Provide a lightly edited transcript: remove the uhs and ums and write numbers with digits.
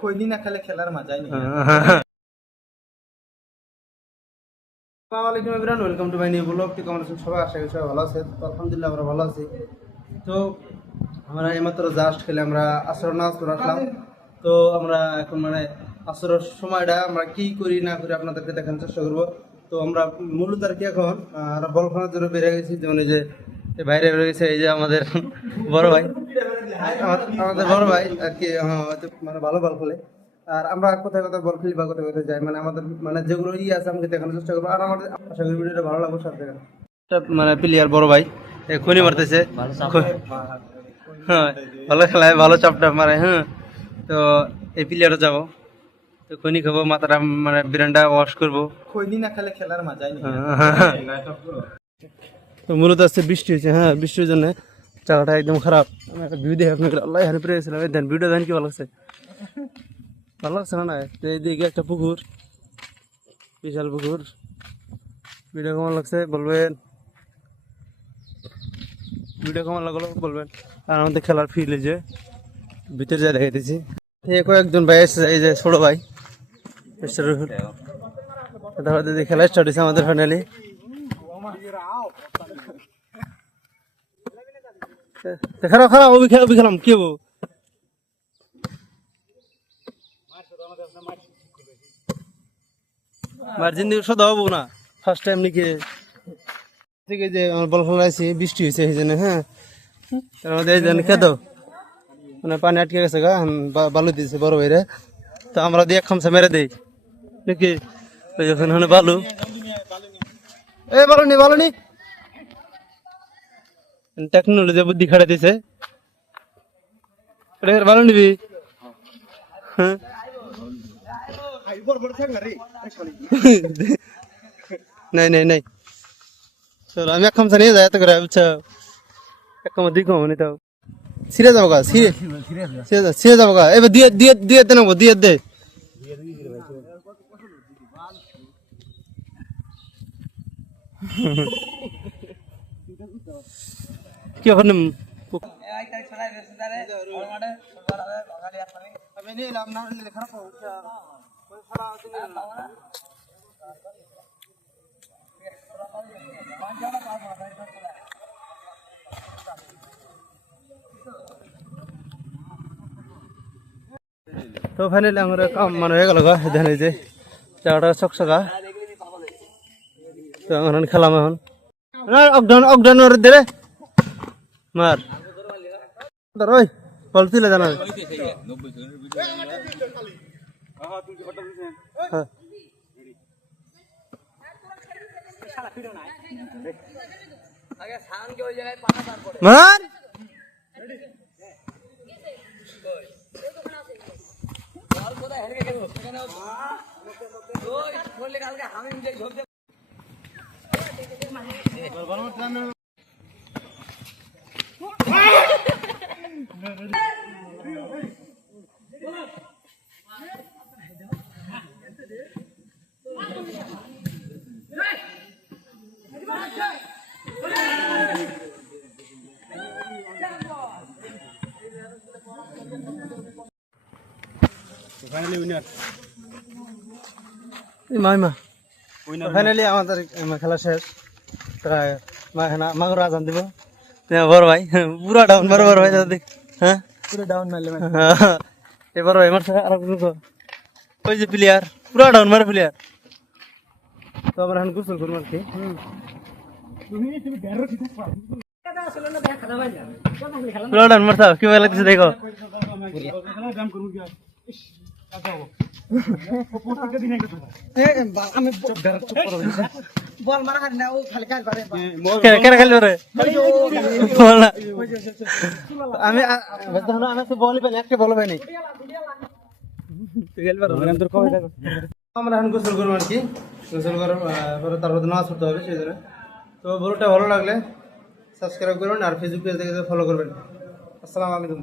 খৈনি না খেলে খেলার মজাই নেই। আসসালামু আলাইকুম everyone, welcome to my new blog. কেমন আছেন সবাই? আশা করি সবাই ভালো আছে। তো আলহামদুলিল্লাহ আমরা ভালো আছি। তো আমরা এইমাত্র জাস্ট খেলে আমরা আসরের নামাজ পড়ে আসলাম। তো আমরা এখন আসরের সময়টা আমরা কি করি না করি আপনাদেরকে দেখানোর চেষ্টা করবো। তো আমরা মূলত আর কি এখন বল খেলার জন্য বেরিয়ে গেছি। যেমন এই যে বাইরে বেরিয়ে গেছে এই যে আমাদের বড় ভাই, আমাদের বড় ভাই আর কি ভালো বল খেলে। আর আমরা কোথায় কোথায় বল খেলি বা কোথায় কোথায় যাই আমাদের যেগুলো আছে আমাকে দেখানোর চেষ্টা করবো। আর আমাদের আশা করি ভিডিওটা ভালো লাগবে সব দেখেন। প্লেয়ার বড় ভাই খনি মারতেছে, হ্যাঁ ভালো খেলায়, ভালো চাপটা মারে। হ্যাঁ, তো এই প্লেয়ারে যাবো, তো খনি খাবো, মাথাটা ব্রেনটা ওয়াশ করবো। খনি না খেলে খেলার মজাই নেই। তো মূলত আজকে বৃষ্টি হয়েছে। হ্যাঁ, বৃষ্টির জন্য জায়গাটা একদম খারাপ। আমি একটা ভিউ দেখে আপনাকে আল্লাহ হানি পেরে গেছিলাম। দেন ভিডিও দেন কি ভালো লাগছে, ভালো লাগছে না? তো এইদিকে একটা পুকুর, বিশাল পুকুর। ভিডিও কেমন লাগছে বলবেন, ভিডিও কেমন লাগলো বলবেন। আর আমাদের খেলার ফিল্ড যে ভিতরে যা দেখাইতেছি, কয়েকজন ভাই এসেছে। এই যে ছোট ভাই খেলা স্টার্ট হয়েছে আমাদের ফাইনালি। খারাপ খারাপ খেলাম কি হবো, মার্জিন দিয়ে শোধ হবো না। ফার্স্ট টাইম নাকি থেকে যে আমার বল খেলাইছি, বৃষ্টি হয়েছে সেই জন্য। হ্যাঁ, তার মধ্যে এই জন্য খেতো পানি আটকে গেছে গা, বালু দিয়েছে বড় ভাইরে। তো আমরা দিয়ে খামসা মেরে দেই নাকি যখন বালু, এ বালু নি টেকনোলজি বুদ্ধি খাড়া দিছে। ভালো নিবি? হ্যাঁ, নাই নাই নাই, চলো আমি এক খামসা নিয়ে যাই। এত করে বুঝছো, এক কামা দুই কামা নিতে ছিঁড়ে যাবো গা, ছিঁড়ে যাবো গা। এবার দিয়ে দিয়ে দিয়ে দে নেবো, দিয়ে দে। কি এখন তো ফাইনালি আমার কাম হয়ে গেল গা। দেখেন এই যে জায়গাটা চকচকা। তো এখন খেলাম, এখন অকডাউন দে রে মার ওই বল তুলে জানা। মার ফাইনালি আমাদের খেলা শেষ। প্রায় মাগর আজান দিব। বড় ভাই পুরা ডাউন, বড় ভাই দেখ। হ্যাঁ, পুরো ডাউন মারলে এবার ভাই মারছে। আর ওই যে প্লেয়ার পুরা ডাউন মারে প্লেয়ার। তো আমরা এখন গোসল করবো আর কি। পুরা ডাউন মারছা, কি ভালো লাগতেছে দেখো। আমরা এখন গোসল করবো আর কি। গোসল করার পরে তারপর নামাজ পড়তে হবে, সেই জন্য। তো ভিডিওটা ভালো লাগলে সাবস্ক্রাইব করবেন আর ফেসবুক পেজ থেকে ফলো করবেন। আসসালামু আলাইকুম।